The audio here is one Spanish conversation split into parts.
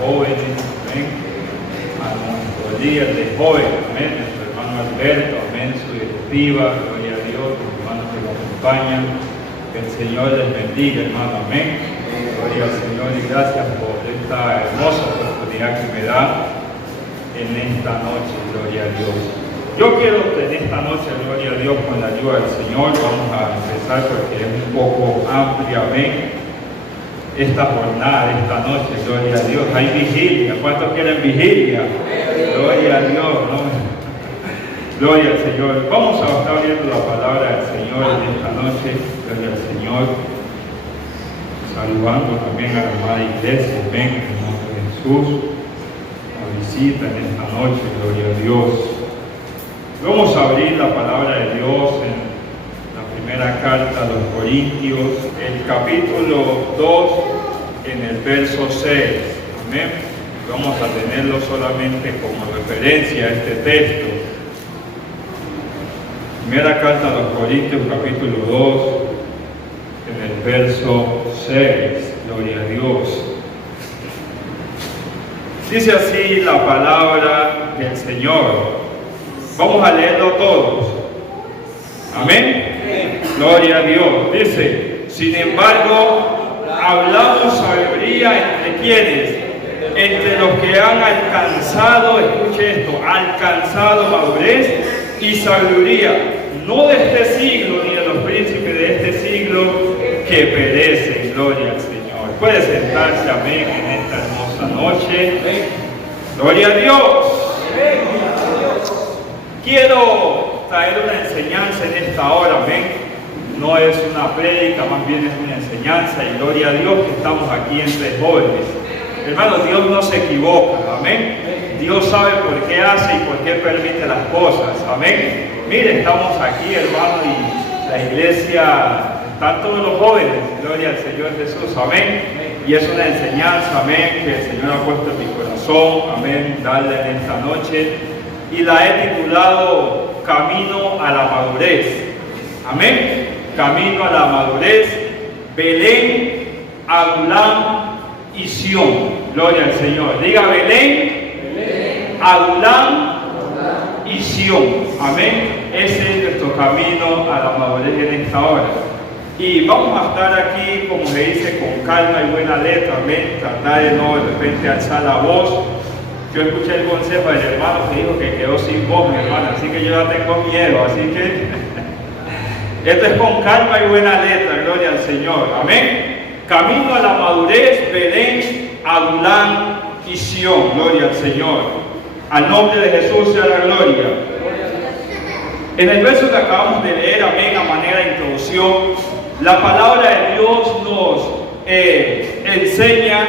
jóvenes, amén, a nuestro líder de jóvenes, amén, nuestro hermano Alberto, amén, su directiva, gloria a Dios, los hermanos que lo acompañan, que el Señor les bendiga, hermano, amén, gloria al Señor y gracias por esta hermosa oportunidad que me da en esta noche, gloria a Dios. Yo quiero que en esta noche, gloria a Dios, con la ayuda del Señor, vamos a empezar porque es un poco amplia, amén, esta jornada, esta noche, gloria a Dios. Hay vigilia. ¿Cuántos quieren vigilia? Gloria a Dios, ¿no? Gloria al Señor. Vamos a estar viendo la palabra del Señor en esta noche, gloria al Señor. Saludando también a la amada iglesia, amén, en el nombre de Jesús. La visita en esta noche, gloria a Dios. Vamos a abrir la palabra de Dios en la primera carta a los Corintios, el capítulo 2, en el verso 6. Amén. Vamos a tenerlo solamente como referencia a este texto. Primera carta a los Corintios, capítulo 2, en el verso 6. Gloria a Dios. Dice así la palabra del Señor. Vamos a leerlo todos. Amén. Gloria a Dios. Dice, sin embargo, hablamos sabiduría entre quienes, entre los que han alcanzado, escuche esto, alcanzado madurez y sabiduría, no de este siglo ni de los príncipes de este siglo que perecen. Gloria al Señor. Puede sentarse, amén, en esta hermosa noche. Gloria a Dios. Quiero traer una enseñanza en esta hora, amén. No es una prédica, más bien es una enseñanza, y gloria a Dios que estamos aquí entre jóvenes. Hermanos, Dios no se equivoca, amén. Dios sabe por qué hace y por qué permite las cosas, amén. Mire, estamos aquí, hermano, y la iglesia, están todos los jóvenes, gloria al Señor Jesús, amén. Y es una enseñanza, amén, que el Señor ha puesto en mi corazón, amén, darle en esta noche. Y la he titulado Camino a la Madurez. Amén. Camino a la Madurez, Belén, Adulam y Sión. Gloria al Señor. Diga Belén, Adulam y Sión. Amén. Ese es nuestro camino a la madurez en esta hora. Y vamos a estar aquí, como se dice, con calma y buena letra. Amén. Tratar de no de repente alzar la voz. Yo escuché el consejo del hermano que dijo que quedó sin voz, mi hermano, así que yo ya tengo miedo, así que esto es con calma y buena letra, gloria al Señor, amén. Camino a la madurez, Belén, Adulam y Sión, gloria al Señor. Al nombre de Jesús sea la gloria. En el verso que acabamos de leer, amén, a manera de introducción, la palabra de Dios nos enseña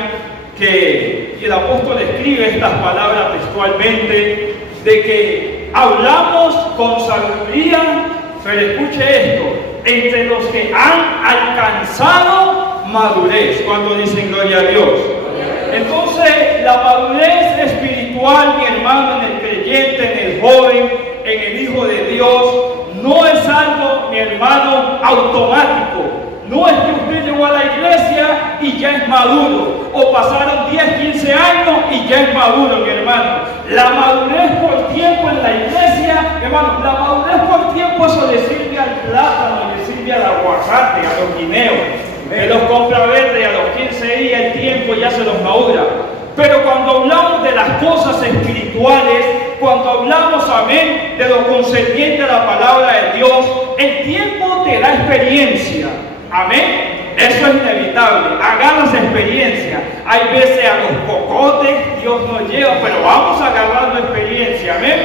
que el apóstol escribe estas palabras textualmente, de que hablamos con sabiduría, pero escuche esto, entre los que han alcanzado madurez. Cuando dicen gloria a Dios. Entonces, la madurez espiritual, mi hermano, en el creyente, en el joven, en el Hijo de Dios, no es algo, mi hermano, automático. No es que usted llegó a la iglesia y ya es maduro, o pasaron 10, 15 años y ya es maduro, mi hermano. La madurez por tiempo en la iglesia, hermano, la madurez por tiempo, eso le sirve al plátano, le sirve al aguacate, a los guineos. Que los compra verde y a los 15 días el tiempo ya se los madura. Pero cuando hablamos de las cosas espirituales, cuando hablamos, amén, de lo concerniente a la palabra de Dios, el tiempo te da experiencia. Amén. Eso es inevitable. Hagamos experiencia. Hay veces a los cocotes Dios nos lleva, pero vamos a agarrar la experiencia. Amén.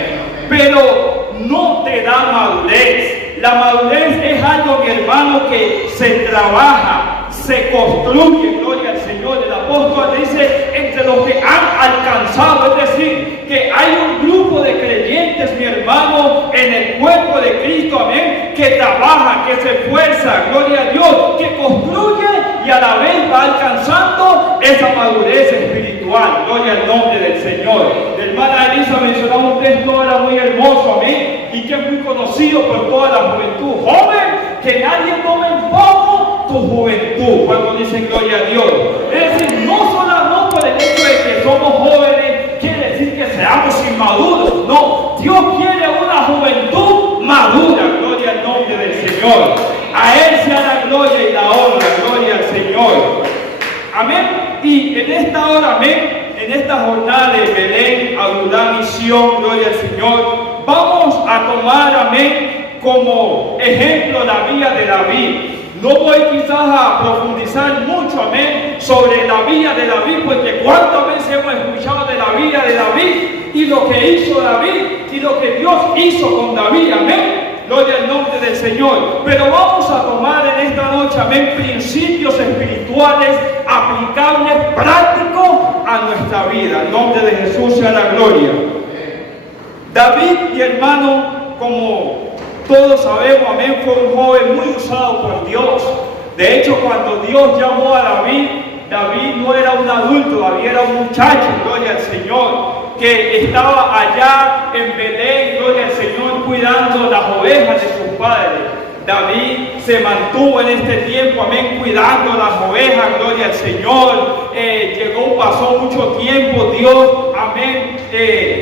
Pero no te da madurez. La madurez es algo, mi hermano, que se trabaja, se construye. Gloria al Señor. El apóstol dice entre los que han alcanzado, es decir, que hay un grupo de creyentes, mi hermano, en el cuerpo de Cristo, amén, que trabaja, que se esfuerza, gloria a Dios, que construye y a la vez va alcanzando esa madurez espiritual. Gloria al nombre del Señor. La hermana Elisa mencionaba un texto ahora muy hermoso, amén, y que es muy conocido por toda la juventud. Joven, que nadie tome en poco tu juventud, cuando dicen gloria a Dios. Es decir, no por el hecho de que son en esta hora, amén, en esta jornada de Belén, Adulá, Misión, gloria al Señor, vamos a tomar, amén, como ejemplo la vida de David. No voy quizás a profundizar mucho, amén, sobre la vida de David, porque cuántas veces hemos escuchado de la vida de David y lo que hizo David y lo que Dios hizo con David, amén. Gloria al nombre del Señor. Pero vamos a tomar en esta noche, amén, principios espirituales aplicables, prácticos a nuestra vida. En nombre de Jesús sea la gloria. David, mi hermano, como todos sabemos, amén, fue un joven muy usado por Dios. De hecho, cuando Dios llamó a David, David no era un adulto, David era un muchacho, gloria al Señor, que estaba allá en Belén, gloria al Señor, cuidando las ovejas de sus padres. David se mantuvo en este tiempo, amén, cuidando las ovejas, gloria al Señor. Pasó mucho tiempo, Dios, amén,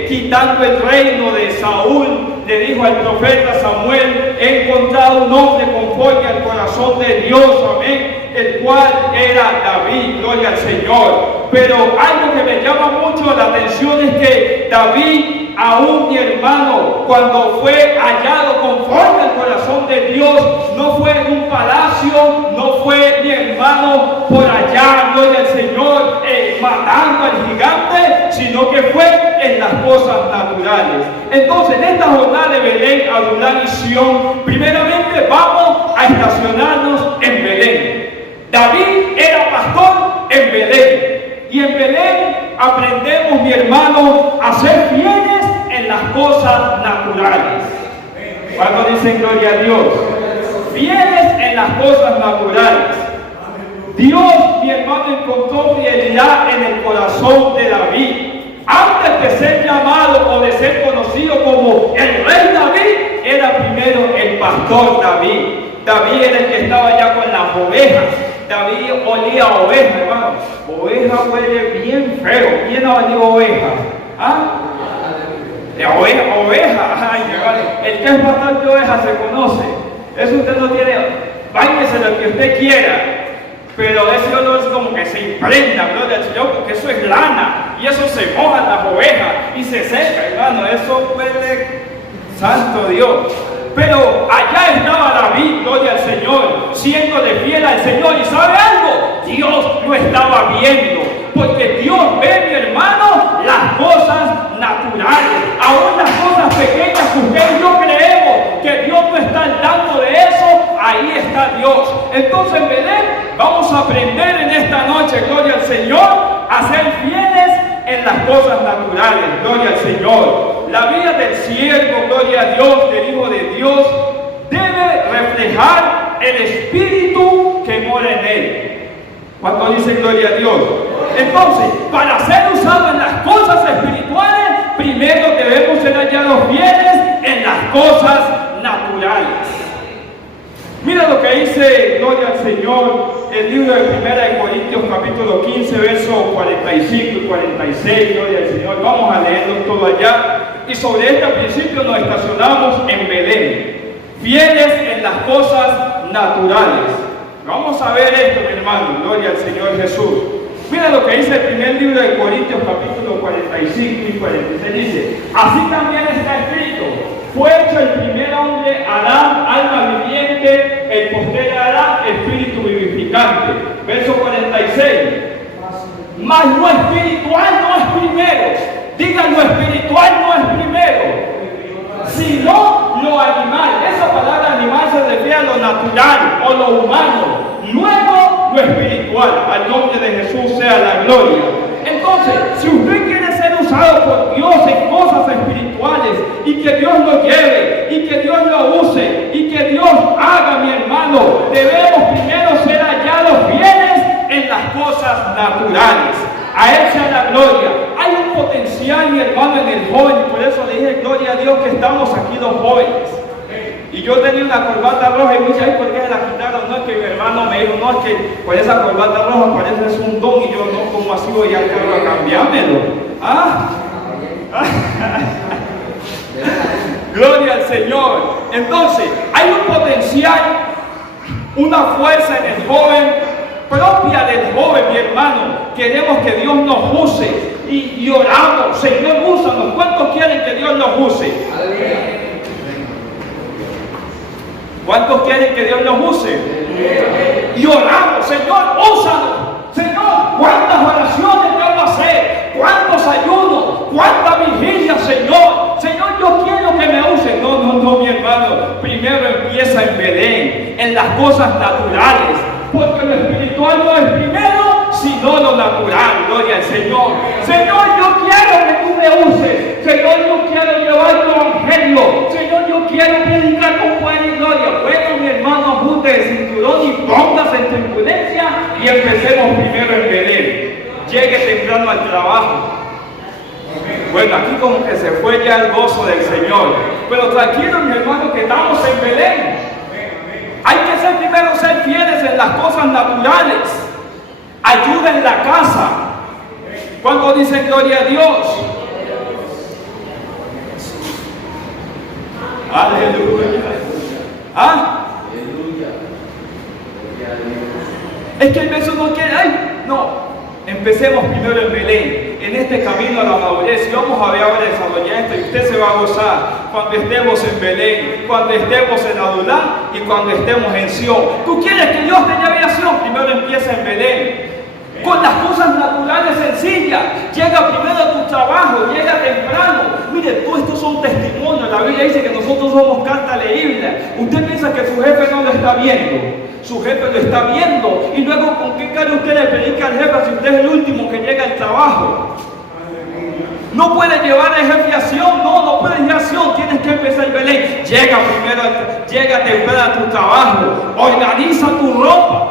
quitando el reino de Saúl. Le dijo al profeta Samuel: he encontrado un hombre conforme al corazón de Dios, amén, el cual era David, gloria al Señor. Pero algo que me llama mucho la atención es que David, aún mi hermano, cuando fue hallado conforme al corazón de Dios, no fue en un palacio, no fue mi hermano por allá, gloria al Señor, matando al gigante, sino que fue en las cosas naturales. Entonces, en esta jornada de Belén, Adulá, Misión, primeramente vamos a estacionarnos en Belén. David era pastor en Belén. Y en Belén aprendemos, mi hermano, a ser fieles en las cosas naturales. Cuando dicen gloria a Dios, fieles en las cosas naturales. Dios, mi hermano, encontró fidelidad en el corazón de David. Antes de ser llamado o de ser conocido como el rey David, era primero el pastor David. David era el que estaba allá con las ovejas. David olía a oveja, hermano. Oveja huele bien feo. ¿Quién ha olido oveja? ¿Ah? Oveja. Ay, hermano. El que es pastor de oveja se conoce. Eso usted no tiene. Báñese lo que usted quiera. Pero ese olor es como que se impregna, gloria al Señor, porque eso es lana. Y eso se moja en las ovejas y se seca, hermano. Eso huele, santo Dios. Pero allá estaba David, gloria al Señor, siéndole fiel al Señor. ¿Y sabe algo? Dios lo estaba viendo. Porque Dios ve, mi hermano, las cosas naturales. Aún las cosas pequeñas que usted y yo creemos que Dios no está al tanto de eso, ahí está Dios. Entonces, en Belén, vamos a aprender en esta noche, gloria al Señor, a ser fieles en las cosas naturales, gloria al Señor. La vida del siervo, gloria a Dios, del Hijo de Dios, debe reflejar el Espíritu que mora en él. ¿Cuánto dice gloria a Dios? Entonces, para ser usado en las cosas espirituales, primero debemos ser hallados fieles en las cosas naturales. Mira lo que dice, gloria al Señor, el libro de 1 Corintios capítulo 15, versos 45 y 46, gloria al Señor. Vamos a leerlo todo allá. Y sobre este principio nos estacionamos en Belén, fieles en las cosas naturales. Vamos a ver esto, mi hermano, gloria al Señor Jesús. Mira lo que dice el primer libro de Corintios capítulo 45 y 46. Dice: así también está escrito: fue hecho el primer hombre, Adán, alma viviente, el posterior Adán, espíritu vivificante. Verso 46. Mas lo espiritual no es primero. Digan, lo espiritual no es primero, sino lo animal. Esa palabra animal se refiere a lo natural o lo humano. Luego lo espiritual. Al nombre de Jesús sea la gloria. Entonces, si usted quiere ser usado por Dios en cosas espirituales y que Dios lo lleve y que Dios lo use y que Dios haga, mi hermano, debemos primero ser hallados fieles en las cosas naturales. A Él sea la gloria. Hay un potencial, mi hermano, en el joven. Por eso le dije, gloria a Dios, que estamos aquí los jóvenes. Y yo tenía una corbata roja y me dice: ay, ¿por qué se la quitaron? No, es que mi hermano me dijo: no, es que con esa corbata roja parece es un don. Y yo: no, ¿cómo así voy al carro a cambiármelo? ¿Ah? Gloria al Señor. Entonces, hay un potencial, una fuerza en el joven propia del joven, mi hermano. Queremos que Dios nos use y oramos, Señor, úsanos. ¿Cuántos quieren que Dios los use? ¿Cuántos quieren que Dios los use? Y oramos, Señor, úsanos. Señor, ¿cuántas oraciones debo hacer? ¿Cuántos ayunos? ¿Cuánta vigilia, Señor? Señor, yo quiero que me use. No, mi hermano. Primero empieza en Belén, en las cosas naturales. Porque lo espiritual no es primero, sino lo natural. Gloria al Señor. Señor, yo quiero que tú me uses. Señor, yo quiero llevar tu evangelio. Señor, yo quiero predicar con poder y gloria. Bueno, mi hermano, ajuste el cinturón y póngase en turbulencia y empecemos primero en Belén. Llegue temprano al trabajo. Bueno, aquí como que se fue ya el gozo del Señor. Pero tranquilo, mi hermano, que estamos en Belén. Hay que primero ser fieles en las cosas naturales. Ayuda en la casa. Cuando dicen gloria a Dios. Aleluya. ¿Ah? Es que el beso no quiere. ¡Ay! No. Empecemos primero en Belén, en este camino a la madurez. Y vamos a ver ahora desarrollar esto y usted se va a gozar cuando estemos en Belén, cuando estemos en Adulá y cuando estemos en Sion. ¿Tú quieres que Dios te lleve a Sion? Primero empieza en Belén. Con las cosas naturales sencillas. Llega primero a tu trabajo, llega temprano. Mire, todos estos son testimonios. La Biblia dice que nosotros somos carta leíble. Usted piensa que su jefe no lo está viendo. Su jefe lo está viendo. Y luego, ¿con qué cara usted le predica al jefe si usted es el último que llega al trabajo? No puede llevar a jefe a Sion. No puede ir a Sion. Tienes que empezar en Belén. Llega primero, llega temprano a tu trabajo. Organiza tu ropa.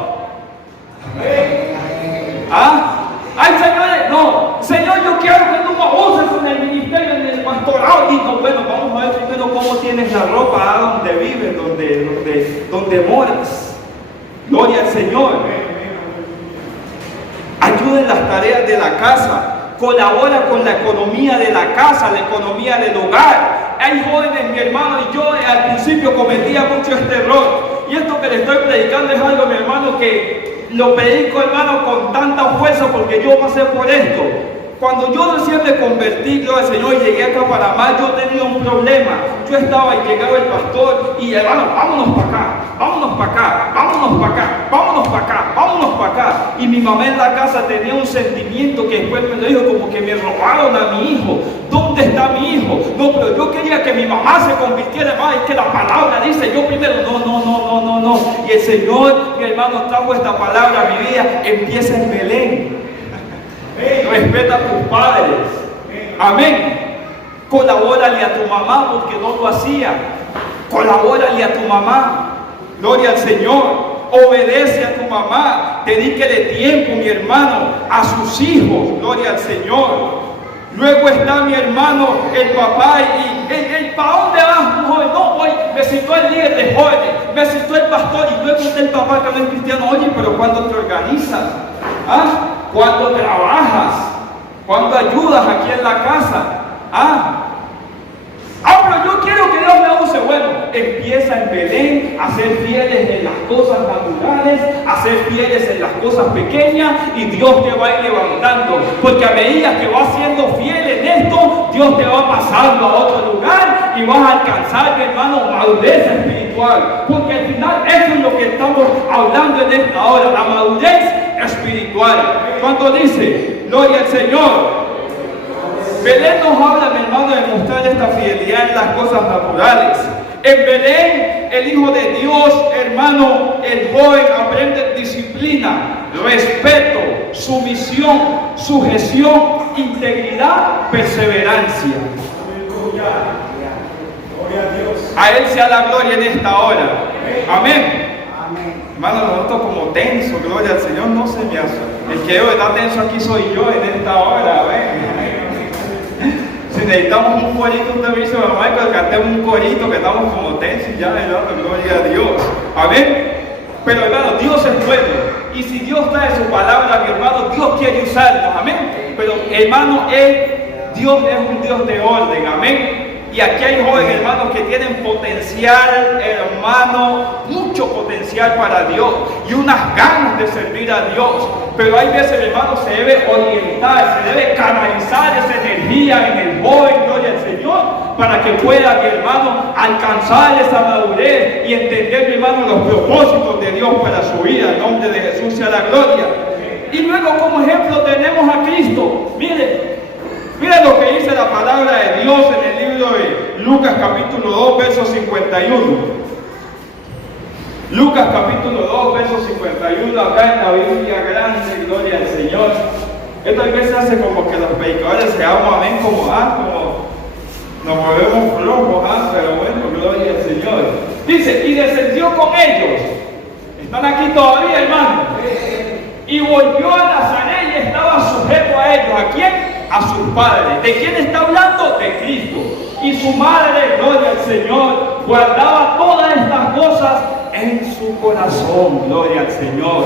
Ay, señores, no, Señor, yo quiero que tú me uses en el ministerio, en el pastorado. Digo, bueno, vamos a ver primero cómo tienes la ropa, donde vives, donde moras. Gloria al Señor. Ayuda en las tareas de la casa. Colabora con la economía de la casa, la economía del hogar. Hay jóvenes, mi hermano, y yo al principio cometía mucho este error. Y esto que le estoy predicando es algo, mi hermano, que lo predico, hermano, con tanta fuerza porque yo pasé por esto. Cuando yo recién me convertí, gloria al Señor, y llegué acá a Panamá, yo tenía un problema. Yo estaba y llegaba el pastor y hermano, vámonos para acá, vámonos para acá, vámonos para acá, vámonos para acá, vámonos para acá. Y mi mamá en la casa tenía un sentimiento que después me lo dijo, como que me robaron a mi hijo. ¿Dónde está mi hijo? No, pero yo quería que mi mamá se convirtiera. Es que la palabra dice yo primero. No. Y el Señor, mi hermano, trajo esta palabra a mi vida. Empieza en Belén. Respeta a tus padres. Amén. Colabórale a tu mamá porque no lo hacía. Colabórale a tu mamá. Gloria al Señor. Obedece a tu mamá. Dedíquele tiempo, mi hermano, a sus hijos. Gloria al Señor. Luego está mi hermano, el papá, y ¿para dónde vas, joven? No, voy, me citó el líder de jóvenes, me citó el pastor, y luego está el papá que no es cristiano. Oye, pero ¿cuándo te organizas? ¿Cuándo trabajas? ¿Cuándo ayudas aquí en la casa? Pero yo quiero que Dios me use. Bueno, empieza en Belén a ser fieles en las cosas naturales, a ser fieles en las cosas pequeñas, y Dios te va a ir levantando. Porque a medida que vas siendo fiel en esto, Dios te va pasando a otro lugar y vas a alcanzar, mi hermano, madurez espiritual. Porque al final eso es lo que estamos hablando en esta hora, la madurez espiritual. Cuando dice, gloria al Señor. Belén nos habla, mi hermano, de mostrar esta fidelidad en las cosas naturales. En Belén, el Hijo de Dios, hermano, el joven aprende disciplina, respeto, sumisión, sujeción, integridad, perseverancia. Aleluya. Gloria a Dios. A Él sea la gloria en esta hora. Amén. Hermano, nosotros como tenso, gloria al Señor, no se me hace. El que está tenso aquí soy yo en esta hora. Amén. Si necesitamos un corito, usted me dice, mamá, que cantemos un corito, que estamos como tensos y ya, hermano, gloria a Dios. Amén. Pero hermano, Dios es bueno. Y si Dios trae su palabra, mi hermano, Dios quiere usarnos. Amén. Pero hermano, Dios es un Dios de orden. Amén. Y aquí hay jóvenes, hermanos, que tienen potencial, hermano, mucho potencial para Dios y unas ganas de servir a Dios. Pero hay veces, hermano, se debe orientar, se debe canalizar esa energía en el joven, gloria al Señor, para que pueda, mi hermano, alcanzar esa madurez y entender, mi hermano, los propósitos de Dios para su vida. En nombre de Jesús sea la gloria. Y luego, como ejemplo, tenemos a Cristo. Miren lo que dice la palabra de Dios en el libro de Lucas capítulo 2, verso 51. Lucas capítulo 2, verso 51, acá en la Biblia grande, gloria al Señor. Esto a veces hace como que los predicadores seamos, amén, como nos volvemos flojos, pero bueno, gloria al Señor. Dice, y descendió con ellos. ¿Están aquí todavía, hermano? Y volvió a Nazaret y estaba sujeto a ellos. ¿A quién? A sus padres. ¿De quién está hablando? De Cristo. Y su madre, gloria al Señor, guardaba todas estas cosas en su corazón, gloria al Señor.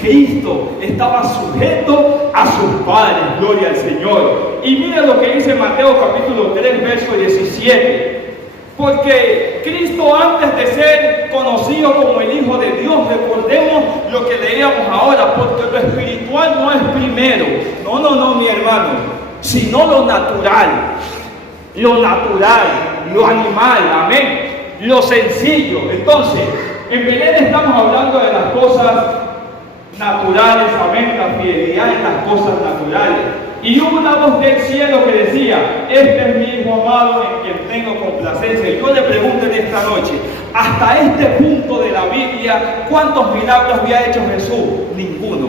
Cristo estaba sujeto a sus padres, gloria al Señor. Y mira lo que dice Mateo capítulo 3, verso 17. Porque Cristo, antes de ser conocido como el Hijo de Dios, recordemos lo que leíamos ahora, porque lo espiritual no es primero, no, mi hermano, sino lo natural, lo animal, amén, lo sencillo. Entonces, en Belén estamos hablando de las cosas naturales, amén, la fidelidad en las cosas naturales. Y hubo una voz del cielo que decía, este es mi Hijo amado en quien tengo complacencia. Y yo le pregunto en esta noche, hasta este punto de la Biblia, ¿cuántos milagros había hecho Jesús? Ninguno.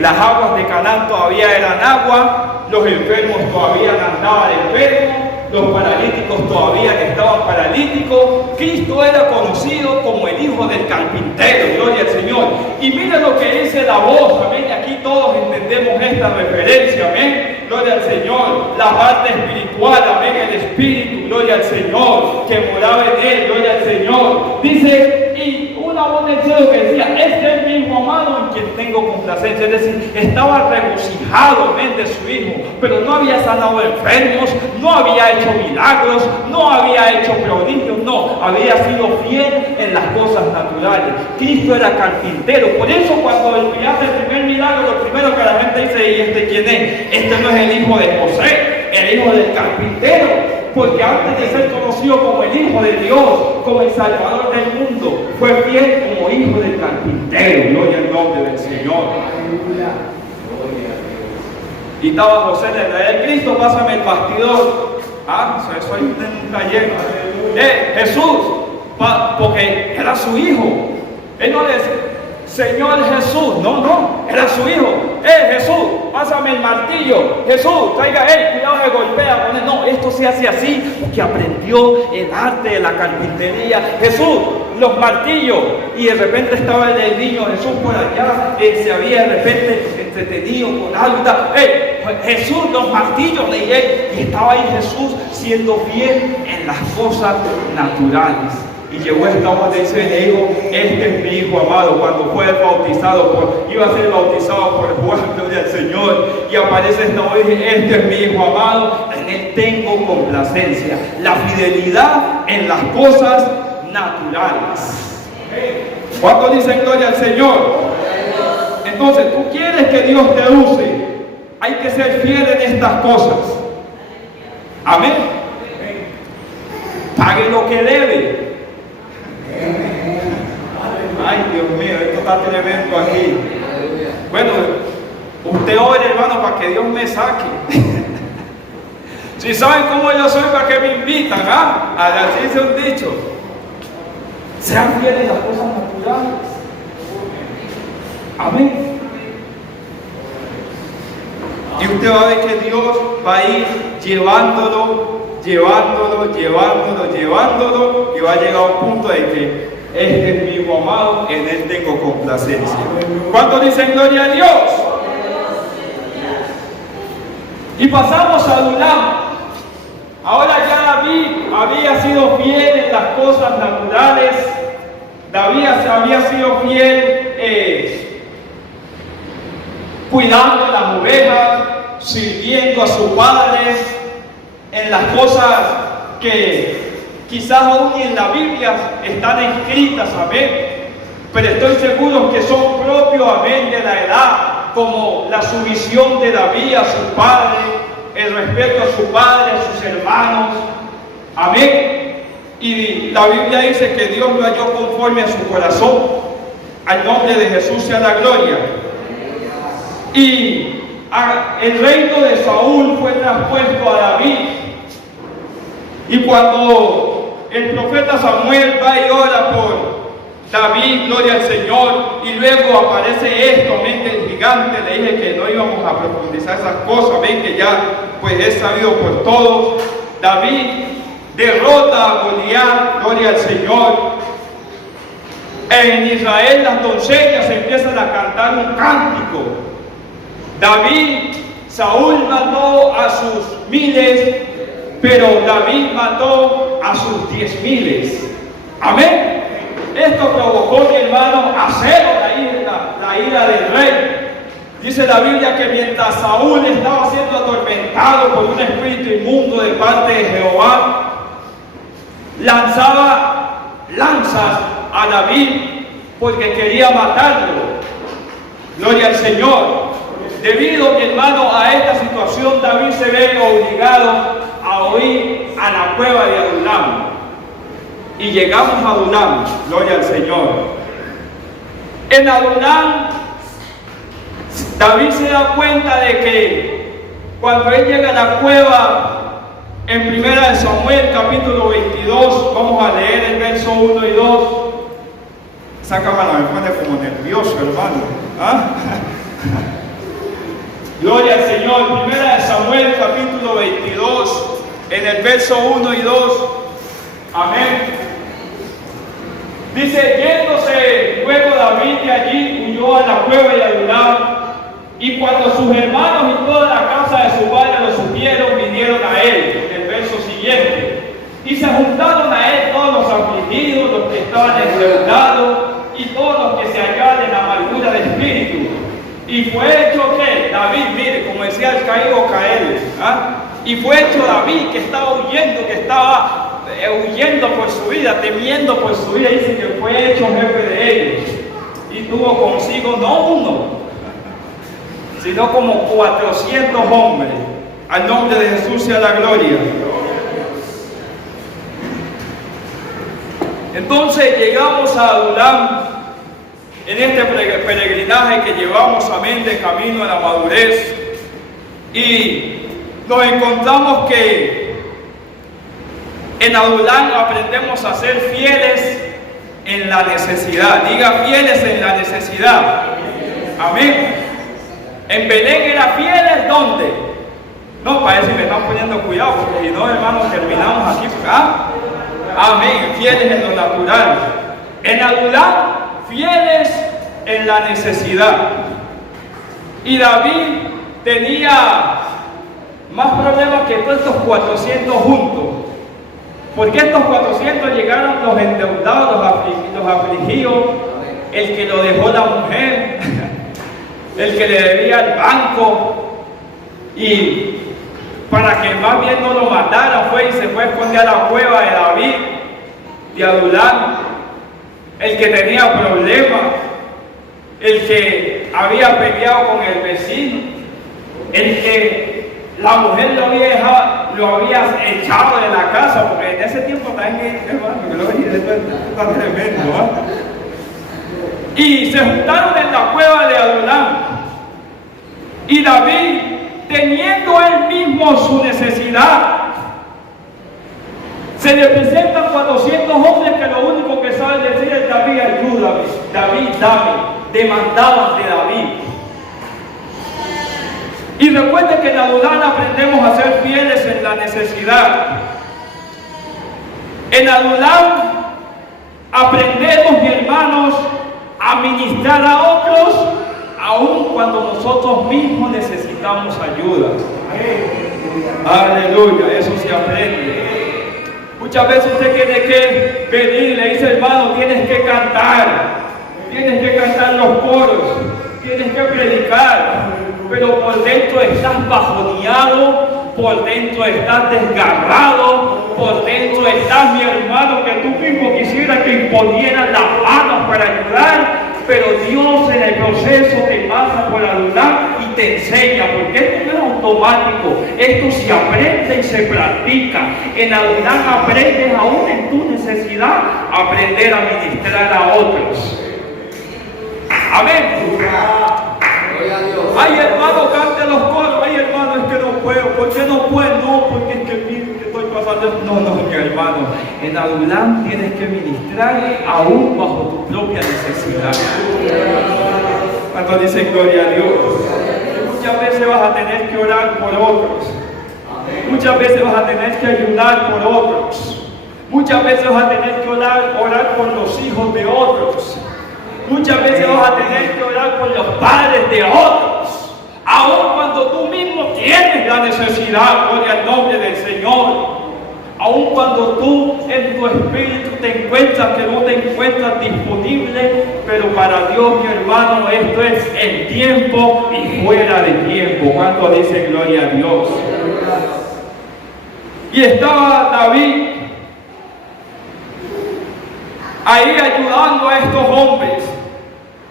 Las aguas de Canaán todavía eran agua, los enfermos todavía andaban enfermos, los paralíticos todavía estaban paralíticos. Cristo era conocido como el Hijo del carpintero, gloria al Señor. Y mira lo que dice la voz, amén. Aquí todos entendemos esta referencia, amén. Gloria al Señor. La parte espiritual, amén. El Espíritu, gloria al Señor, que moraba en él, gloria al Señor. Dice, y una voz del cielo que decía, este es mi Hijo amado en quien tengo complacencia. Es decir, estaba regocijado, amén, de su Hijo, pero no había sanado enfermos, no había hecho milagros, no había hecho prodigios, no, había sido fiel en las cosas naturales. Cristo era carpintero. Por eso cuando él hace el primer milagro, lo primero que la gente dice, ¿y este quién es? Este no es el hijo de José, el hijo del carpintero. Porque antes de ser conocido como el Hijo de Dios, como el Salvador del mundo, fue fiel como hijo del carpintero. Gloria al nombre del Señor. Y estaba José en el de Cristo, pásame el bastidor. Eso hay en un taller. Jesús, porque era su hijo. Él no le decía, Señor Jesús, no, era su hijo. Jesús, pásame el martillo. Jesús, traiga, cuidado que golpea con él. No, esto se hace así, porque aprendió el arte de la carpintería. Jesús, los martillos. Y de repente estaba el niño Jesús por allá, se había de repente entretenido con algo. Jesús, los martillos de él. Y estaba ahí Jesús siendo fiel en las cosas naturales. Y llegó esta voz del cielo y le dijo, este es mi Hijo amado. Cuando fue bautizado, iba a ser bautizado por Juan, gloria al Señor. Y aparece esta voz y dice, este es mi Hijo amado, en él tengo complacencia. La fidelidad en las cosas naturales. ¿Cuántos dicen gloria al Señor? Entonces, tú quieres que Dios te use, hay que ser fiel en estas cosas. Amén. Pague lo que debe. Ay, Dios mío, esto está tremendo aquí. Bueno, usted ore, hermano, para que Dios me saque. Si saben cómo yo soy, para que me invitan, así dice un dicho. Sean fieles en las cosas naturales. Amén. Y usted va a ver que Dios va a ir llevándolo, y va a llegar a un punto de que este es mi Hijo amado, en él tengo complacencia. ¿Cuántos dicen gloria a Dios? Y pasamos a Adulam. Ahora ya David había sido fiel en las cosas naturales. David había sido fiel cuidando las ovejas, sirviendo a sus padres en las cosas que quizás aún ni en la Biblia están escritas, amén, pero estoy seguro que son propios, amén, de la edad, como la sumisión de David a su padre, el respeto a su padre, a sus hermanos, amén. Y la Biblia dice que Dios lo halló conforme a su corazón. Al nombre de Jesús sea la gloria. Y el reino de Saúl fue traspuesto a David. Y cuando el profeta Samuel va y ora por David, gloria al Señor, y luego aparece esto, amén, del gigante. Le dije que no íbamos a profundizar esas cosas, ven que ya pues es sabido por todos. David derrota a Goliat, gloria al Señor. En Israel las doncellas empiezan a cantar un cántico. Saúl mató a sus miles, pero David mató a sus 10,000. Amén. Esto provocó, mi hermano, a celo la ira del rey. Dice la Biblia que mientras Saúl estaba siendo atormentado por un espíritu inmundo de parte de Jehová, lanzaba lanzas a David porque quería matarlo. Gloria al Señor. Debido, mi hermano, a esta situación, David se ve obligado a huir a la cueva de Adulam. Y llegamos a Adulam, gloria al Señor. En Adulam, David se da cuenta de que cuando él llega a la cueva, en 1 Samuel capítulo 22, vamos a leer el verso 1 y 2. Esa cámara me pone como nervioso, hermano. ¿Ah? Gloria al Señor. 1 Samuel capítulo 22, en el verso 1 y 2. Amén. Dice, yéndose luego David de allí, huyó a la cueva de Adulam, y cuando sus hermanos y toda la casa de su padre lo supieron, vinieron a él. En el verso siguiente. Y se juntaron a él todos los afligidos, los que estaban endeudados, y todos los que se hallaban en amargura de espíritu. Y fue hecho que David, mire, como decía el caído Cael, y fue hecho David, que estaba huyendo, huyendo por su vida, temiendo por su vida, dice que fue hecho jefe de ellos. Y tuvo consigo no uno, sino como 400 hombres. Al nombre de Jesús sea la gloria. Entonces llegamos a Adulam en este peregrinaje que llevamos, amén, de camino a la madurez, y nos encontramos que en Adulam aprendemos a ser fieles en la necesidad. Diga, fieles en la necesidad. Amén. En Belén era fieles, ¿dónde? No, parece que me están poniendo cuidado, porque si no, hermanos, terminamos aquí. Amén, fieles en lo natural. En Adulam, fieles en la necesidad. Y David tenía más problemas que todos estos 400 juntos. Porque estos 400 llegaron los endeudados, los afligidos, el que lo dejó la mujer, el que le debía al banco, y para que más bien no lo matara, fue y se fue a esconder a la cueva de David, de Adulam, el que tenía problemas, el que había peleado con el vecino, el que la mujer lo había echado de la casa, porque en ese tiempo también, hermano, está tremendo, y se juntaron en la cueva de Adulam. Y David, teniendo él mismo su necesidad, se le presentan 400 hombres que lo único que saben decir es: David, ayúdame, David, dame. Demandaban de David. Y recuerden que en Adulam aprendemos a ser fieles en la necesidad. En Adulam aprendemos, mi hermanos, a ministrar a otros, aun cuando nosotros mismos necesitamos ayuda. Aleluya, eso se aprende. Muchas veces usted tiene que venir y le dice: hermano, tienes que cantar los coros, tienes que predicar, pero por dentro estás bajoneado, por dentro estás desgarrado, por dentro estás, mi hermano, que tú mismo quisieras que imponieras las manos para ayudar, pero Dios en el proceso te pasa por adular y te enseña, porque esto no es automático, esto se aprende y se practica. En adular aprendes aún en tu necesidad, aprender a ministrar a otros. Amén. Ay, hermano, cante los coros. Ay, hermano, es que no puedo. ¿Por qué no puedo? No, porque es que mire que estoy pasando. No, mi hermano. En adular tienes que ministrar aún bajo tu propia necesidad. Cuando dicen gloria a Dios, muchas veces vas a tener que orar por otros. Muchas veces vas a tener que ayudar por otros. Muchas veces vas a tener que orar por los hijos de otros. Muchas veces vas a tener que orar por los padres de otros. Aun cuando tú mismo tienes la necesidad, gloria al nombre del Señor. Aun cuando tú en tu espíritu te encuentras que no te encuentras disponible, pero para Dios, mi hermano, esto es en tiempo y fuera de tiempo. ¿Cuánto dice gloria a Dios? Y estaba David ahí ayudando a estos hombres.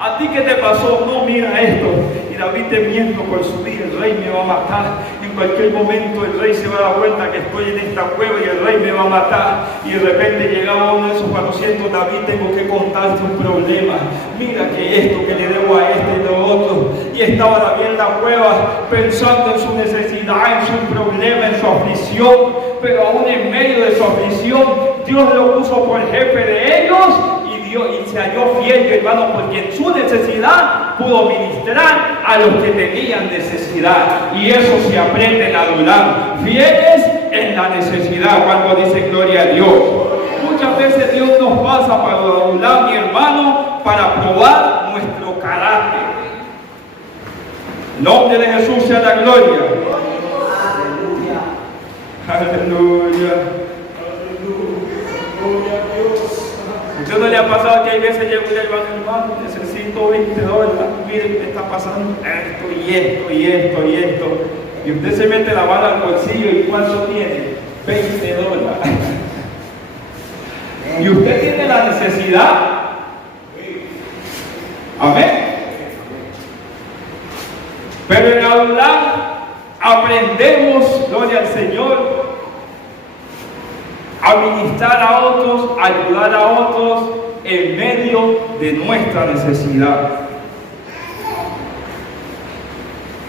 ¿A ti qué te pasó? No, mira esto. Y David temiendo por su vida, el rey me va a matar. En cualquier momento el rey se va a dar cuenta que estoy en esta cueva y el rey me va a matar. Y de repente llegaba uno de esos 400, David, tengo que contarte un problema. Mira que esto, que le debo a este y lo otro. Y estaba David en la cueva pensando en su necesidad, en su problema, en su aflicción. Pero aún en medio de su aflicción, Dios lo puso por jefe de ellos. Y se halló fiel, mi hermano, porque en su necesidad pudo ministrar a los que tenían necesidad. Y eso se aprende en adular. Fieles en la necesidad, cuando dice gloria a Dios. Muchas veces Dios nos pasa para adular, mi hermano, para probar nuestro carácter. En nombre de Jesús sea la gloria. Aleluya. Aleluya. ¿Usted no le ha pasado que hay veces llega y hermano, necesito $20, mire, me está pasando esto y esto y esto y esto? Y usted se mete la mano al bolsillo y ¿cuánto tiene? $20. Y usted tiene la necesidad. Amén. Pero en adular aprendemos, gloria al Señor, a ministrar a otros, a ayudar a otros en medio de nuestra necesidad.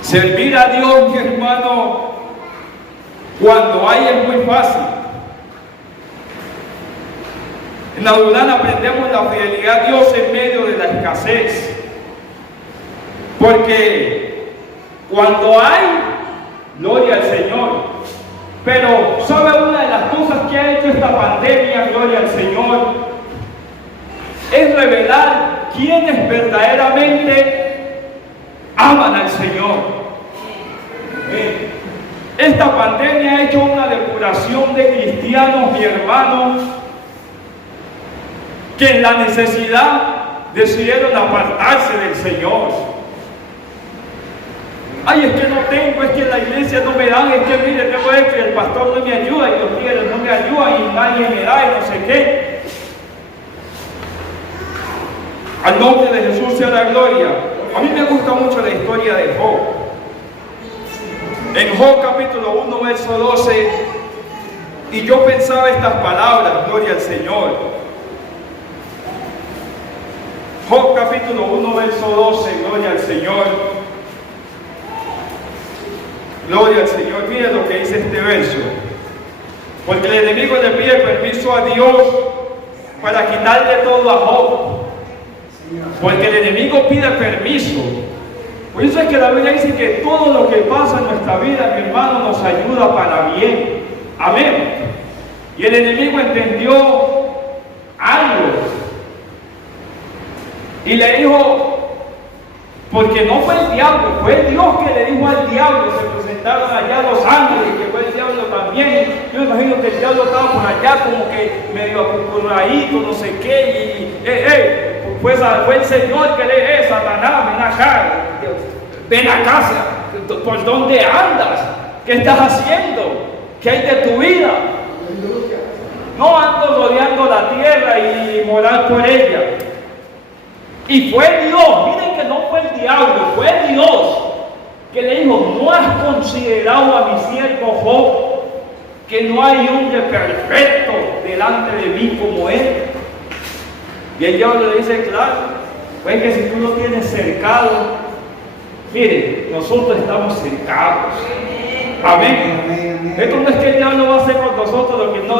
Servir a Dios, mi hermano, cuando hay es muy fácil. En adular aprendemos la fidelidad a Dios en medio de la escasez. Porque cuando hay, gloria al Señor. Pero, ¿sabe una de las cosas que ha hecho esta pandemia, gloria al Señor? Es revelar quiénes verdaderamente aman al Señor. Esta pandemia ha hecho una depuración de cristianos, mi hermano, que en la necesidad decidieron apartarse del Señor. Ay, es que no tengo, es que en la iglesia no me dan, es que mire, tengo esto y el pastor no me ayuda y los líderes no me ayudan y nadie me da y no sé qué. Al nombre de Jesús sea la gloria. A mí me gusta mucho la historia de Job. En Job capítulo 1, verso 12, y yo pensaba estas palabras, gloria al Señor. Job capítulo 1, verso 12, gloria al Señor. Gloria al Señor. Mire lo que dice este verso. Porque el enemigo le pide permiso a Dios para quitarle todo a Job. Porque el enemigo pide permiso. Por eso es que la Biblia dice que todo lo que pasa en nuestra vida, mi hermano, nos ayuda para bien. Amén. Y el enemigo entendió algo. Y le dijo, porque no fue el diablo, fue Dios que le dijo al diablo. Se presentaron allá los ángeles, que fue el diablo también. Yo me imagino que el diablo estaba por allá como que medio acurruradito, no sé qué, y fue el Señor que le Satanás, ven acá, ¿por dónde andas? ¿Qué estás haciendo? ¿Qué hay de tu vida? No ando rodeando la tierra y morar por ella. Y fue Dios, miren que no fue el diablo, fue Dios que le dijo: ¿no has considerado a mi siervo Job, que no hay hombre perfecto delante de mí como él? Y el diablo le dice: claro, pues que si tú lo tienes cercado, mire, nosotros estamos cercados. Amén. Esto no es que el diablo va a hacer con nosotros lo que no,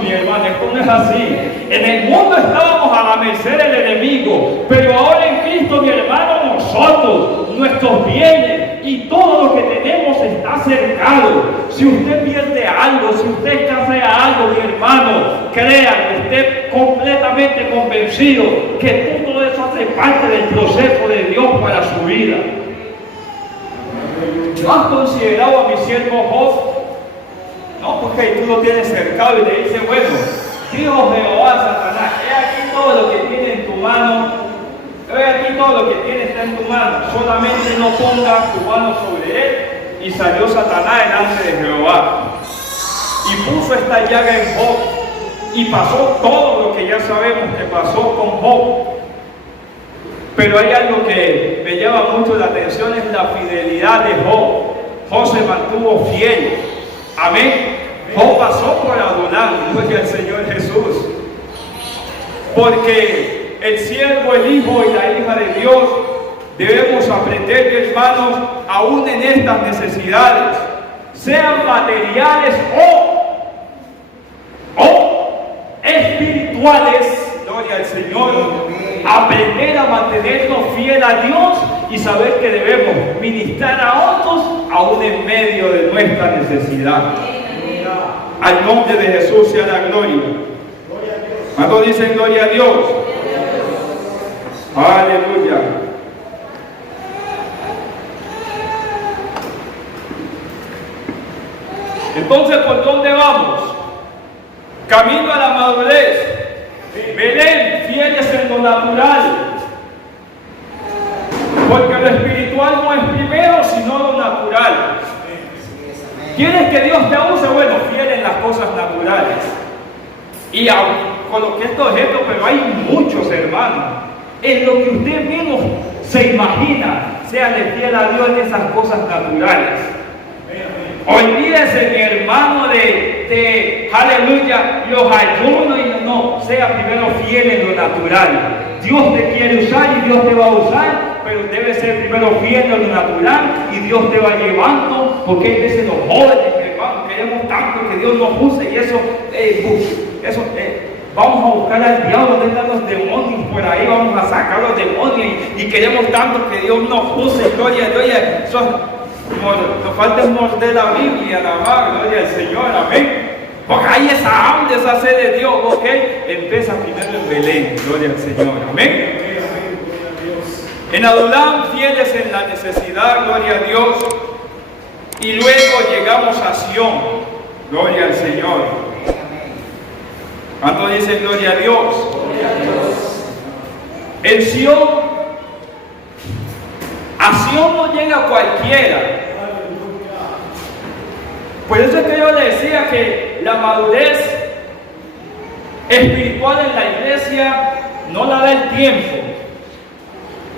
mi hermano, esto no es así. En el mundo estábamos a la merced del enemigo, pero ahora en Cristo, mi hermano, nosotros, nuestros bienes y todo lo que tenemos está cercado. Si usted pierde algo, si usted escasea algo, mi hermano, créanme, esté completamente convencido que todo eso hace parte del proceso de Dios para su vida. ¿No has considerado a mi siervo Job? No, porque tú lo tienes cercado y le dice: bueno, dijo Jehová a Satanás, he aquí todo lo que tiene en tu mano, he aquí todo lo que tiene está en tu mano, solamente no pongas tu mano sobre él. Y salió Satanás delante de Jehová y puso esta llaga en Job, y pasó todo lo que ya sabemos que pasó con Job. Pero hay algo que me llama mucho la atención, es la fidelidad de Job. Job se mantuvo fiel. Amén. Job pasó por Adonai, gloria al Señor Jesús. Porque el siervo, el hijo y la hija de Dios debemos aprender, hermanos, aún en estas necesidades, sean materiales o espirituales, gloria al Señor, aprender a mantenernos fiel a Dios y saber que debemos ministrar a otros aún en medio de nuestra necesidad. Al nombre de Jesús sea la gloria. ¿Cuántos dicen gloria a Dios? Aleluya. Entonces, ¿por dónde vamos? Camino a la madurez. Belén, fieles en lo natural, porque lo espiritual no es primero, sino lo natural. ¿Quieres que Dios te use? Bueno, fiel en las cosas naturales. Y coloqué estos ejemplos, pero hay muchos, hermanos. En lo que usted mismo se imagina, séale fiel a Dios en esas cosas naturales. Olvídese, mi hermano, de aleluya, los ayunos, y no, sea primero fiel en lo natural. Dios te quiere usar y Dios te va a usar, pero debe ser primero fiel en lo natural y Dios te va llevando, porque hay veces los jóvenes, hermano, queremos tanto que Dios nos use y eso, vamos a buscar al diablo, donde están los demonios por ahí, vamos a sacar los demonios y queremos tanto que Dios nos use, gloria a Dios. Nos falta morder la Biblia, la mano, gloria al Señor, amén. Porque hay esa hambre, esa sed de Dios, ok. Empieza primero en Belén, gloria al Señor, amén. En Adulam, fieles en la necesidad, gloria a Dios. Y luego llegamos a Sión, gloria al Señor. ¿Cuántos dicen gloria a Dios? En Sión, a Sión no llega cualquiera. Por eso es que yo le decía que la madurez espiritual en la iglesia no la da el tiempo.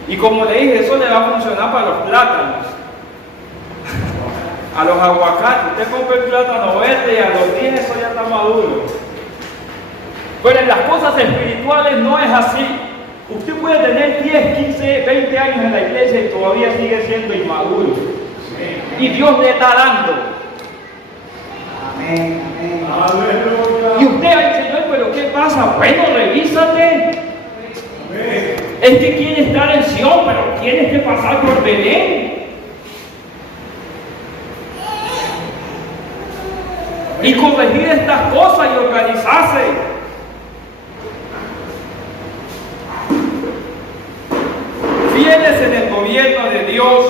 Y como le dije, eso le va a funcionar para los plátanos, a los aguacates. Usted compra el plátano verde y a los 10 eso ya está maduro. Pero en las cosas espirituales no es así. Usted puede tener 10, 15, 20 años en la iglesia y todavía sigue siendo inmaduro. Y Dios le está dando. Amén, amén. Y usted dice: Señor, pero ¿qué pasa? Bueno, revísate. Es que quiere estar en Sión, pero tienes que pasar por Belén. Y corregir estas cosas y organizarse. Fieles en el gobierno de Dios.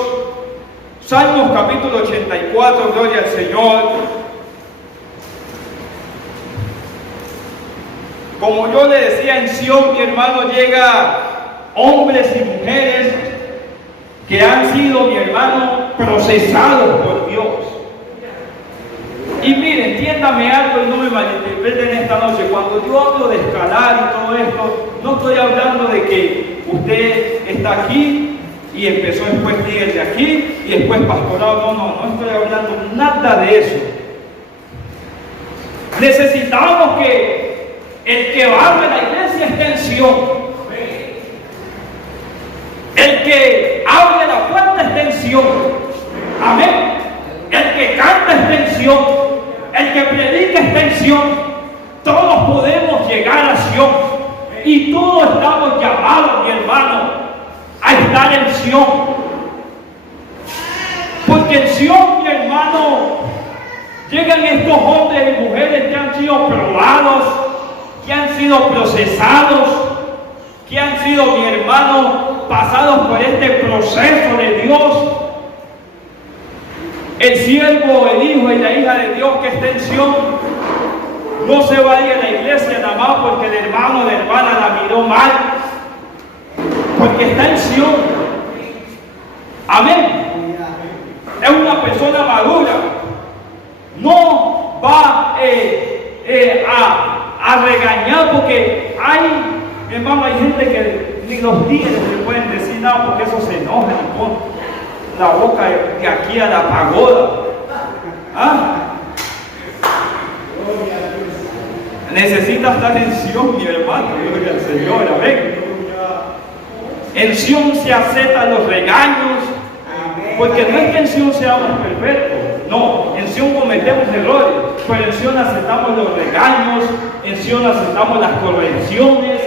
Salmos capítulo 84, gloria al Señor. Como yo le decía, en Sión, mi hermano, llega hombres y mujeres que han sido, mi hermano, procesados por Dios. Y mire, entiéndame algo y no me malinterpreten esta noche. Cuando yo hablo de escalar y todo esto, no estoy hablando de que usted está aquí y empezó después líder de aquí y después pastorado. No estoy hablando nada de eso. Necesitamos que el que barre la iglesia esté en Sion. El que abre la puerta esté en Sion. Amén. El que canta esté en Sion. El que predica esté en Sion. Todos podemos llegar a Sion. Y todos estamos llamados, mi hermano, a estar en Sion. Porque en Sion, mi hermano, llegan estos hombres y mujeres que han sido probados, que han sido procesados, que han sido, mi hermano, pasados por este proceso de Dios. El siervo, el hijo y la hija de Dios que está en Sion no se va a ir a la iglesia nada más porque el hermano o la hermana la miró mal, porque está en Sion. Amén. Es una persona madura. No va a regañar porque mi hermano, hay gente que ni los líderes le pueden decir nada porque eso se enoja y pone la boca de aquí a la pagoda. ¿Ah? Necesita estar en Sion, mi hermano, gloria al Señor, amén. En Sion se aceptan los regaños, porque no es que en Sion seamos perfectos, no, en Sion cometemos errores, pero en Sion aceptamos los regaños, en Sion aceptamos las correcciones,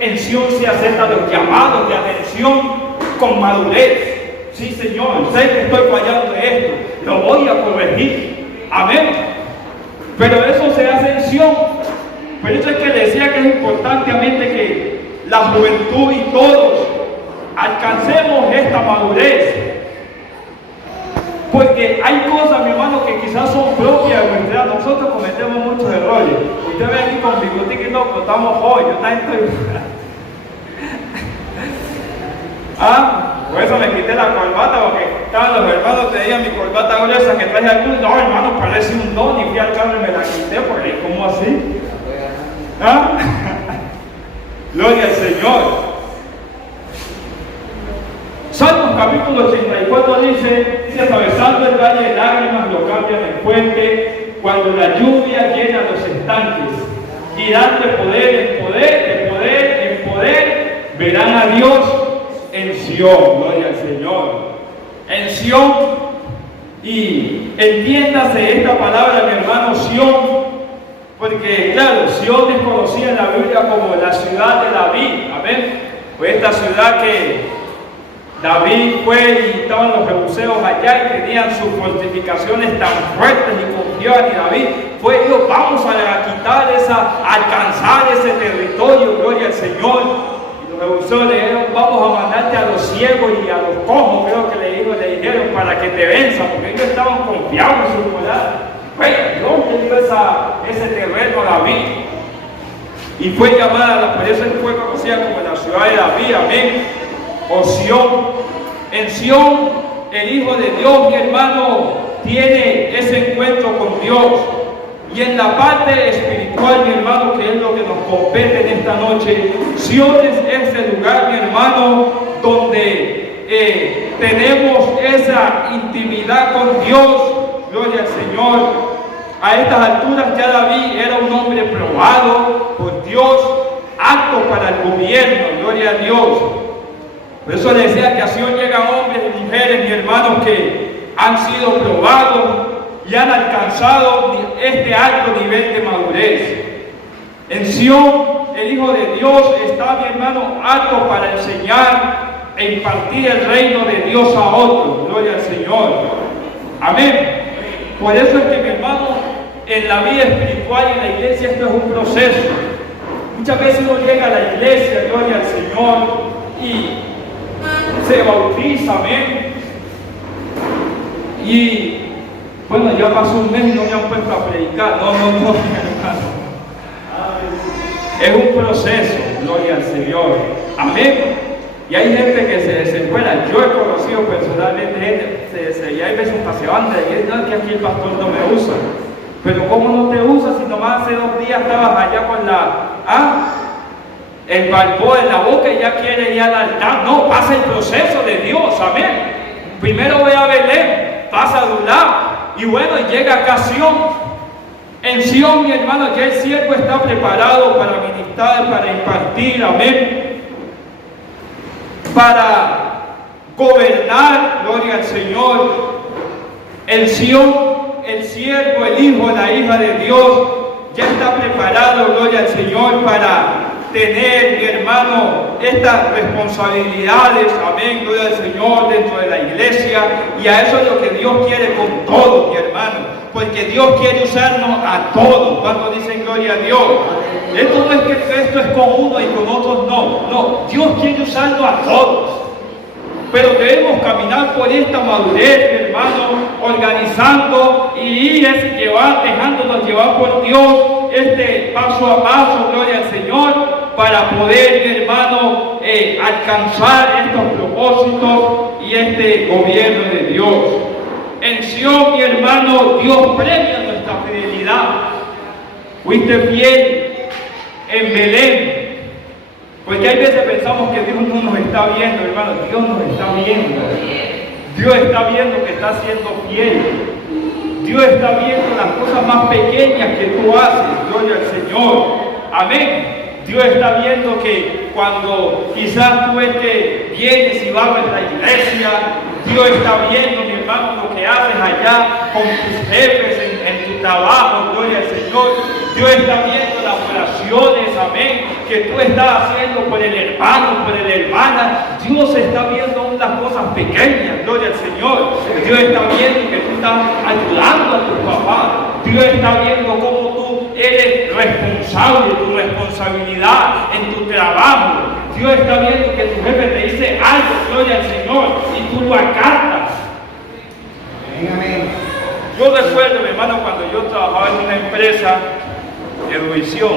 en Sion se aceptan los llamados de atención con madurez. Sí, Señor, sé que estoy fallando en esto, lo voy a corregir, amén. Pero eso se hace en Sion. Por eso es que decía que es importante que la juventud y todos alcancemos esta madurez. Porque hay cosas, mi hermano, que quizás son propias de nuestra edad. Nosotros cometemos muchos errores. Usted ve aquí con bigotín y no, pero estamos jóvenes. Yo también estoy... Por eso me quité la corbata, porque estaban los hermanos, tenían mi corbata gruesa que traje aquí. No, hermano, parece un don, y fui al carro y me la quité, porque ¿cómo así? Gloria al Señor. Salmos capítulo 84 dice, atravesando el valle de lágrimas lo cambian en fuente, cuando la lluvia llena los estanques, irán de poder en poder, de poder en poder, verán a Dios en Sion. Gloria al Señor. En Sion, y entiéndase esta palabra, mi hermano, Sion, porque claro, Sion es conocida en la Biblia como la ciudad de David. Amén. Fue esta ciudad que David fue y estaban los jebuseos allá y tenían sus fortificaciones tan fuertes y confiaban. Y David fue, Dios, vamos a quitar alcanzar ese territorio, gloria al Señor. Y los jebuseos le dijeron, vamos a mandarte a los ciegos y a los cojos, creo que le dijeron, para que te venzan, porque ellos estaban confiados en su moral. Bueno, Dios le dio ese terreno a David. Y fue llamada, por eso fue conocida como la ciudad de David, amén. O Sion. En Sion, el Hijo de Dios, mi hermano, tiene ese encuentro con Dios. Y en la parte espiritual, mi hermano, que es lo que nos compete en esta noche, Sion es ese lugar, mi hermano, donde tenemos esa intimidad con Dios. Gloria al Señor. A estas alturas ya David era un hombre probado por Dios, apto para el gobierno. Gloria a Dios. Por eso le decía que a Sion llegan hombres y mujeres, mis hermanos, que han sido probados y han alcanzado este alto nivel de madurez. En Sion, el Hijo de Dios está, mi hermano, apto para enseñar e impartir el reino de Dios a otros. Gloria al Señor. Amén. Por eso es que, mi hermano, en la vida espiritual y en la iglesia esto es un proceso. Muchas veces uno llega a la iglesia, gloria al Señor, y se bautiza, amén. Y bueno, ya pasó un mes y no me han puesto a predicar. No, hermano. Es un proceso, gloria al Señor. Amén. Y hay gente que se desescuela. Yo he conocido personalmente gente, y hay veces un paseante y no es que aquí el pastor no me usa. Pero ¿cómo no te usa si nomás hace 2 días estabas allá con el balboa en la boca y ya quieres ir al altar? No, pasa el proceso de Dios, amén. Primero ve a Belén, pasa a Adullam, y bueno, llega acá Sión. En Sión, mi hermano, ya el siervo está preparado para ministrar, para impartir, amén, para gobernar, gloria al Señor. En Sión, el siervo, el hijo, la hija de Dios, ya está preparado, gloria al Señor, para tener, mi hermano, estas responsabilidades, amén, gloria al Señor, dentro de la iglesia. Y a eso es lo que Dios quiere con todo, mi hermano, porque Dios quiere usarnos a todos. Cuando dicen gloria a Dios, esto no es que esto es con uno y con otros no, Dios quiere usarnos a todos. Pero debemos caminar por esta madurez, mi hermano, organizando y dejándonos llevar por Dios, paso a paso, gloria al Señor, para poder, mi hermano, alcanzar estos propósitos y este gobierno de Dios. En Sion, mi hermano, Dios premia nuestra fidelidad. Fuiste fiel en Belén. Porque hay veces pensamos que Dios no nos está viendo, hermano. Dios nos está viendo. Dios está viendo que estás siendo fiel. Dios está viendo las cosas más pequeñas que tú haces. Gloria al Señor. Amén. Dios está viendo que cuando quizás tú vienes y vas a la iglesia, Dios está viendo, mi hermano, lo que haces allá con tus jefes en tu trabajo. Gloria al Señor. Dios está viendo las oraciones, amén, que tú estás haciendo por el hermano, por la hermana. Dios está viendo unas cosas pequeñas, gloria al Señor. Dios está viendo que tú estás ayudando a tu papá. Dios está viendo cómo tú eres responsable, tu responsabilidad en tu trabajo. Dios está viendo que tu jefe te dice algo, gloria al Señor, y tú lo acatas. Amén. Yo recuerdo, mi hermano, cuando yo trabajaba en una empresa de Eurovisión,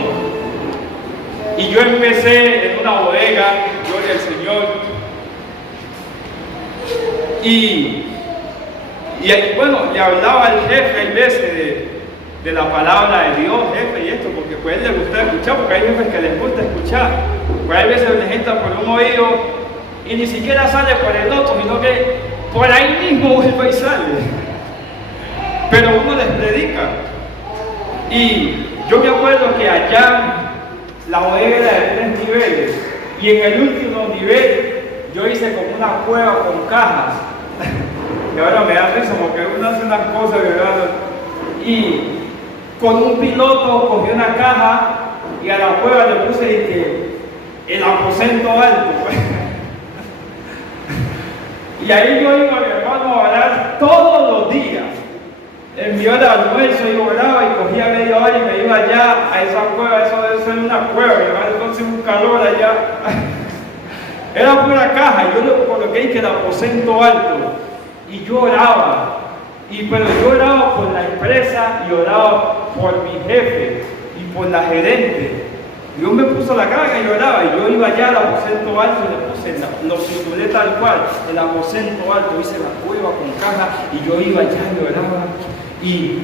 y yo empecé en una bodega, gloria al Señor, y bueno, le hablaba al jefe hay veces de la palabra de Dios, jefe, y esto, porque pues a él le gusta escuchar, porque hay jefes que les gusta escuchar, pues hay veces les entra por un oído y ni siquiera sale por el otro, sino que por ahí mismo vuelve y sale. Pero uno les predica. Y yo me acuerdo que allá la bodega era de 3 niveles, y en el último nivel yo hice como una cueva con cajas. Y ahora me da risa porque uno hace unas cosas, ¿verdad? Y con un piloto cogí una caja y a la cueva le puse el aposento alto. Y ahí yo iba, mi hermano, a orar todos los días. En mi hora de almuerzo yo oraba y cogía media hora y me iba allá a esa cueva. Eso debe ser una cueva, ¿verdad? Entonces un calor allá. Era pura caja, yo le coloqué que el aposento alto. Y yo oraba. Pero yo oraba por la empresa y oraba por mi jefe y por la gerente. Dios me puso la carga y oraba, y yo iba allá al aposento alto y le puse, lo titulé tal cual, el aposento alto, hice la cueva con caja y yo iba allá y oraba. Y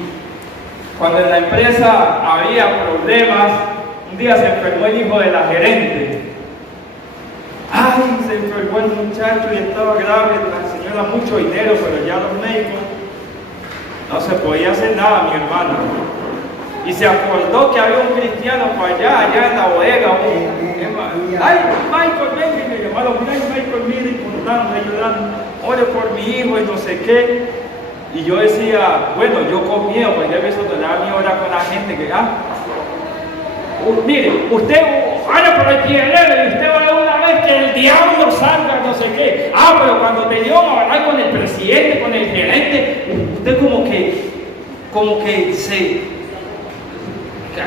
cuando en la empresa había problemas, un día se enfermó el hijo de la gerente. Ay, se enfermó el muchacho y estaba grave, la señora mucho dinero, pero ya los médicos no se podía hacer nada, mi hermana. Y se acordó que había un cristiano por allá en la bodega. Ay, Michael, ven, y me llamaron, mira, Michael, mire, contando, ayudando, ore por mi hijo y no sé qué. Y yo decía, bueno, yo con miedo, porque ya empezó a dar mi hora con la gente que, mire, usted ora por el tierrero y usted va a ver una vez que el diablo salga, no sé qué. Pero cuando te dio a hablar con el presidente, con el gerente, usted como que se...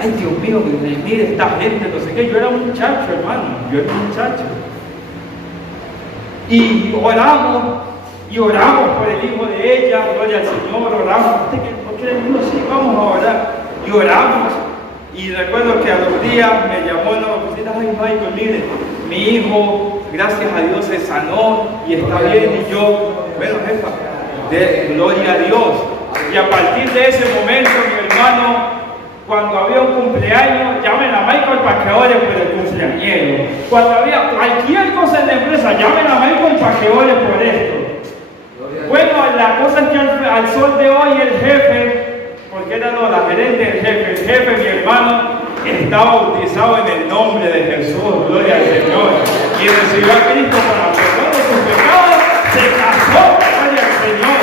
Ay, Dios mío, mire esta gente, no sé qué. Yo era un muchacho, hermano, yo era un muchacho. Y oramos por el hijo de ella, gloria al Señor, oramos. ¿Por qué le digo sí? Vamos a orar. Y oramos. Y recuerdo que a los días me llamó en la oficina, ay, Michael, mire, mi hijo, gracias a Dios, se sanó y está bien. Y yo, bueno, jefa, gloria a Dios. Y a partir de ese momento, mi hermano, cuando había un cumpleaños, llamen a Michael para que ore por el cumpleañero. Cuando había cualquier cosa en la empresa, llamen a Michael para que ore por esto. Bueno, la cosa es que al sol de hoy el jefe, porque era la gerente del jefe, el jefe, mi hermano, está bautizado en el nombre de Jesús, gloria al Señor, y recibió a Cristo para perdón de sus pecados, se casó, gloria al Señor.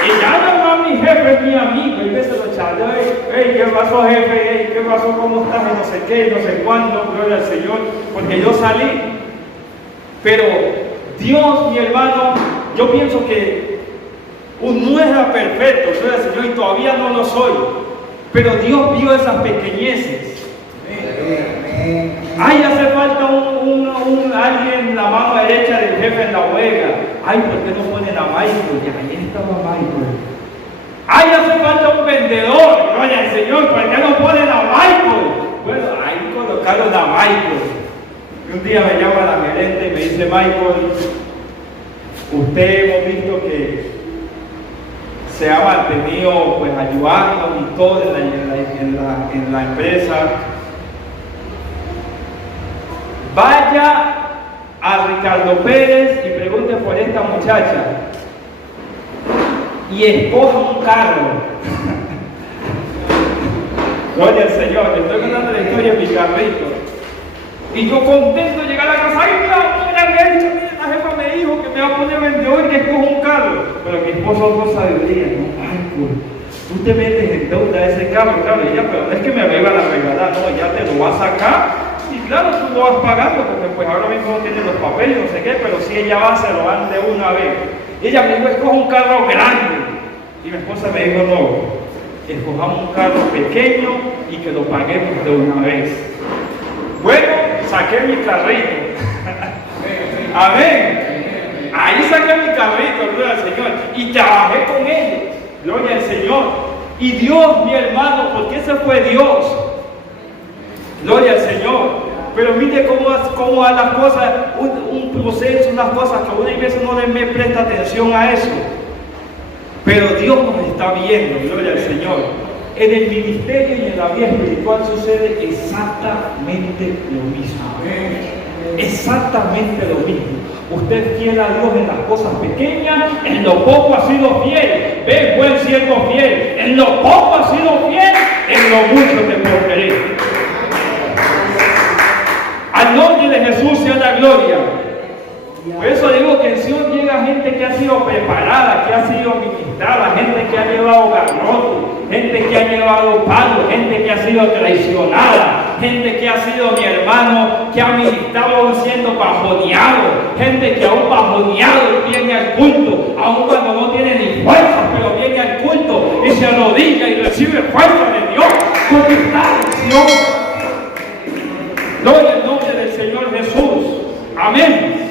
Y ya no más mi jefe es mi amigo, y veces lo charló, hey, ¿qué pasó jefe? Hey, ¿qué pasó? ¿Cómo estás? Y no sé qué, no sé cuándo, gloria al Señor, porque yo salí. Pero Dios, mi hermano, yo pienso que no era perfecto, gloria al Señor, y todavía no lo soy. Pero Dios vio esas pequeñeces. Ay, hace falta alguien en la mano derecha del jefe en la bodega. Ay, ¿por qué no ponen a Michael? Y ahí estaba Michael. Ay, hace falta un vendedor. Gloria al Señor, ¿por qué no ponen a Michael? Bueno, ahí colocaron a Michael. Y un día me llama la gerente y me dice, Michael, usted hemos visto que se ha mantenido pues ayudando y todo en la empresa. Vaya a Ricardo Pérez y pregunte por esta muchacha y escoja un carro. Gloria al Señor, te estoy contando la historia de mi carrito. Y yo contento de llegar a la casa, ay, mira, la jefa me dijo que me va a poner vendedor y que escoja un carro. Pero mi esposo no sabiduría, no, ay, pues, tú te metes en deuda a ese carro, claro, y ella, pero no es que me lo iban a regalar, no, ya te lo vas a sacar. Y claro, tú lo vas pagando, porque pues ahora mismo no tiene los papeles, no sé qué, pero si ella va, se lo dan de una vez. Y ella me dijo, escoja un carro grande. Y mi esposa me dijo, no, escojamos un carro pequeño y que lo paguemos de una vez. Bueno, saqué mi carrito. Amén. Ahí saqué mi carrito, gloria al Señor. Y trabajé con ellos, gloria al Señor. Y Dios, mi hermano, porque ese fue Dios. Gloria al Señor. Pero mire cómo van las cosas, un proceso, unas cosas que una vez no le presta atención a eso. Pero Dios nos está viendo, gloria al Señor. En el ministerio y en la vida espiritual sucede exactamente lo mismo. Exactamente lo mismo. Usted quiere a Dios en las cosas pequeñas, en lo poco ha sido fiel. Ve, buen siervo fiel. En lo poco ha sido fiel, en lo mucho te pondré. Al nombre de Jesús sea la gloria. Por eso digo que en Sion llega gente que ha sido preparada, que ha sido ministrada, gente que ha llevado garrote, gente que ha llevado palos, gente que ha sido traicionada, gente que ha sido, mi hermano, que ha ministrado siendo bajoneado, gente que aún bajoneado viene al culto, aún cuando no tiene ni fuerza, pero viene al culto y se arrodilla y recibe fuerza de Dios, porque está en Sion. Gloria al nombre del Señor Jesús. Amén.